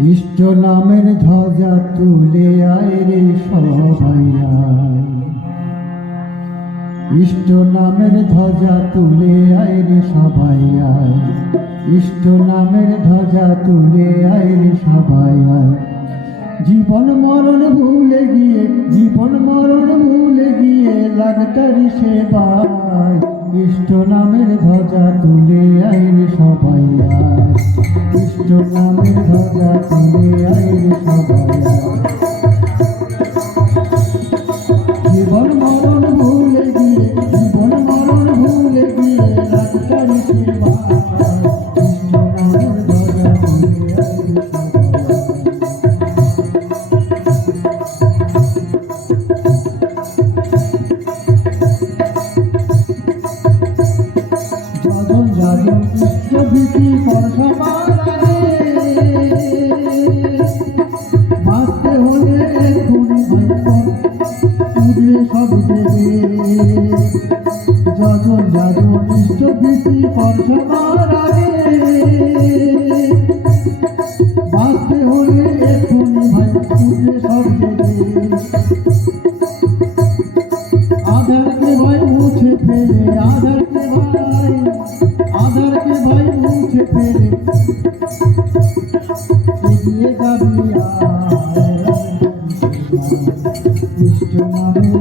ইষ্ট নামের ধ্বজা তুলে আয় রে সবাই ইষ্ট নামের ধ্বজা তুলে আয় রে সবাই ইষ্ট নামের ধ্বজা তুলে আয় রে সবাই জীবন মরণ ভুলে গিয়ে, জীবন মরণ ভুলে গিয়ে লাগতারি সেবায়। ইষ্ট নামের ধ্বজা তুলে আইরে সবাই ইষ্ট নামের ধ্বজা তুলে আইরে সবাই দেবে যজন যাজন বিশ্বভীতি পরশবার আগে বাঁচতে হলে এক্ষুনি ভাই সব দেবে আধারকে ভাই মুছে ফেলে আধারকে ভাই আধারকে ভাই মুছে ফেলে এগিয়ে যাবি আয়। কৃষ্ণ নামে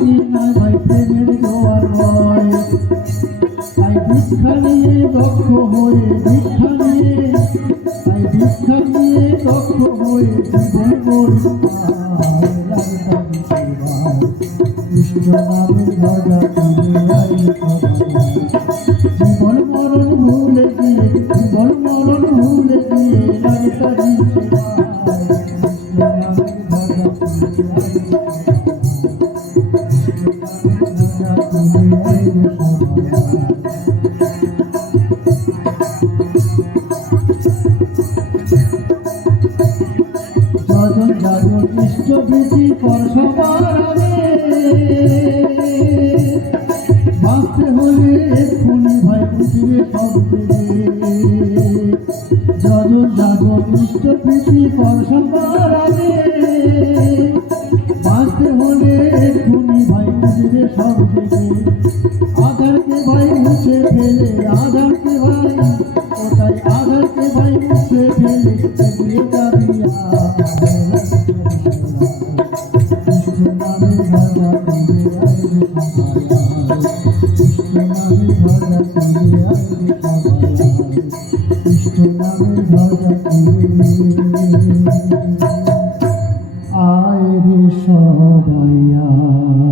রানী নাই ভাই প্রেমের জোয়ার বয় তাই ভিক্ষা নিয়ে দক্ষ হয়ে ভিক্ষা নিয়ে তাই ভিক্ষা নিয়ে দক্ষ হয়ে জীবন কৃষ্ণ নামের ধ্বজা তুলে যাজন ইষ্টভীতি পর সবার বাঁচতে হলে এক্ষুনি ভাই পুটিরে সব দেবে যজন যাজন ইষ্টভীতি পর ভাই মুছে ফেলে, আধারকে ভাই ভাই মুছে তুলে সবাই